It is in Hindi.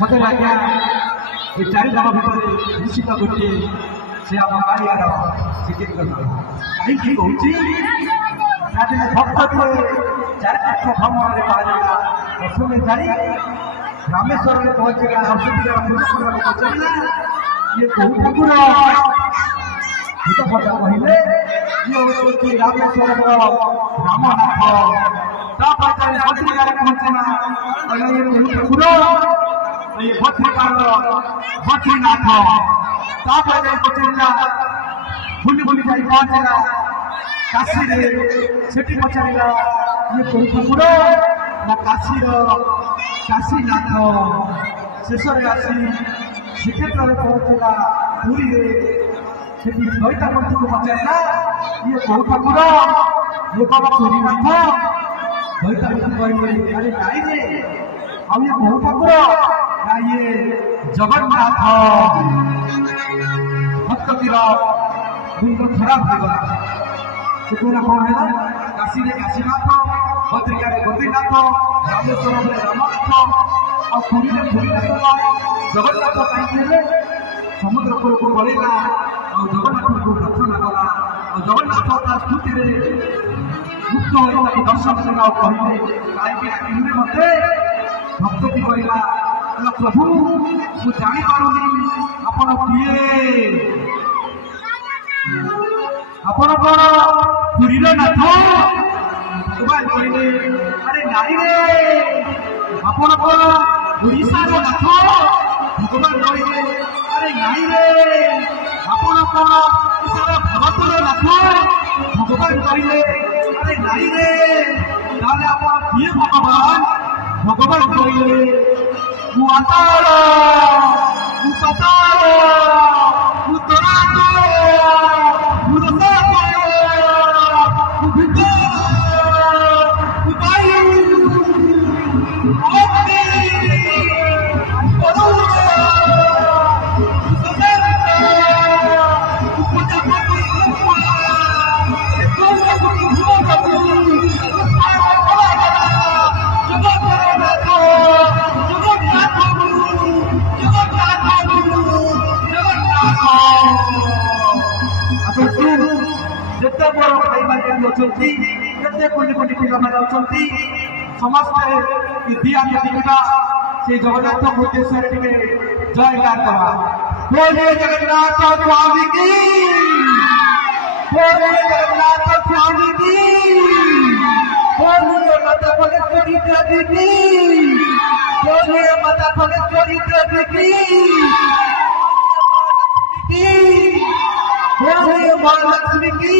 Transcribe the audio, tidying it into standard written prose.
मत लगे ये चार जन भितर निश्चित गोटे से आम कालियार सिद्धिंग कहीं कहूँ भक्त थे चार आठ भ्रमण कहा दर्शन जारी रामेश्वर में पहुंचेगा पहुंचेगा ये कहू ठाकुर कहले ये रामेश्वर रामनाथ पहुंचना ठाकुर ये भद्रकाल बद्रीनाथ पहुंचला बुली बुली जाई पहुंचला काशी सेठी पचारा ये कहू ठाकुर ना काशीर काशीनाथ शेष आसी श्रीक्षेत्र में पहुंचला पुरी दईतापंथी को पचारा ये कहू ठाकुर ये बाबा पुरीनाथ दईतापंथी कहले अरे नाई रे अब ये कहू ठाकुर ना ये जगन्नाथ भक्तर मुंड खराब हो गला से कहना कौन है काशी रे काशीनाथ बद्रिका रे बद्रीनाथ रामेश्वर में रामनाथ और पुरी रे पुरीनाथ जगन्नाथ कहीं समुद्र को गलेगा और जगन्नाथ को प्रार्थना कला और जगन्नाथ स्तुति मुक्त हो दर्शन देला और कहले कहीं मत भक्त की कहला प्रभु मु जानी पारुनी आपण किए आपण कौन पुरीर नाथ भगवान कहले अरे नारी रे आपण कौन ओडिशार नाथ भगवान कहले अरे नाई रे आपण कौन भारतर नाथ भगवान कहले अरे नाई रे ताले आपण किए भगवान भगवान कहले मु अताल मु पताल मु तराक मु रसाक मु भितर मु बायु अग्नि परुष मु सशक्त मु प्रजापति जिते बड़ भाई भाई अच्छा जिते कोटी कोटी पिला अच्छा समस्ते दिया देखा से जगन्नाथ उद्देश्य जयकार करा बोलिए जगन्नाथ स्वामी की बोलिए जगन्नाथ स्वामी की बोलिए माता फलेश्वरी देवी की बोलिए माता फलेश्वरी देवी की बोलिए महालक्ष्मी की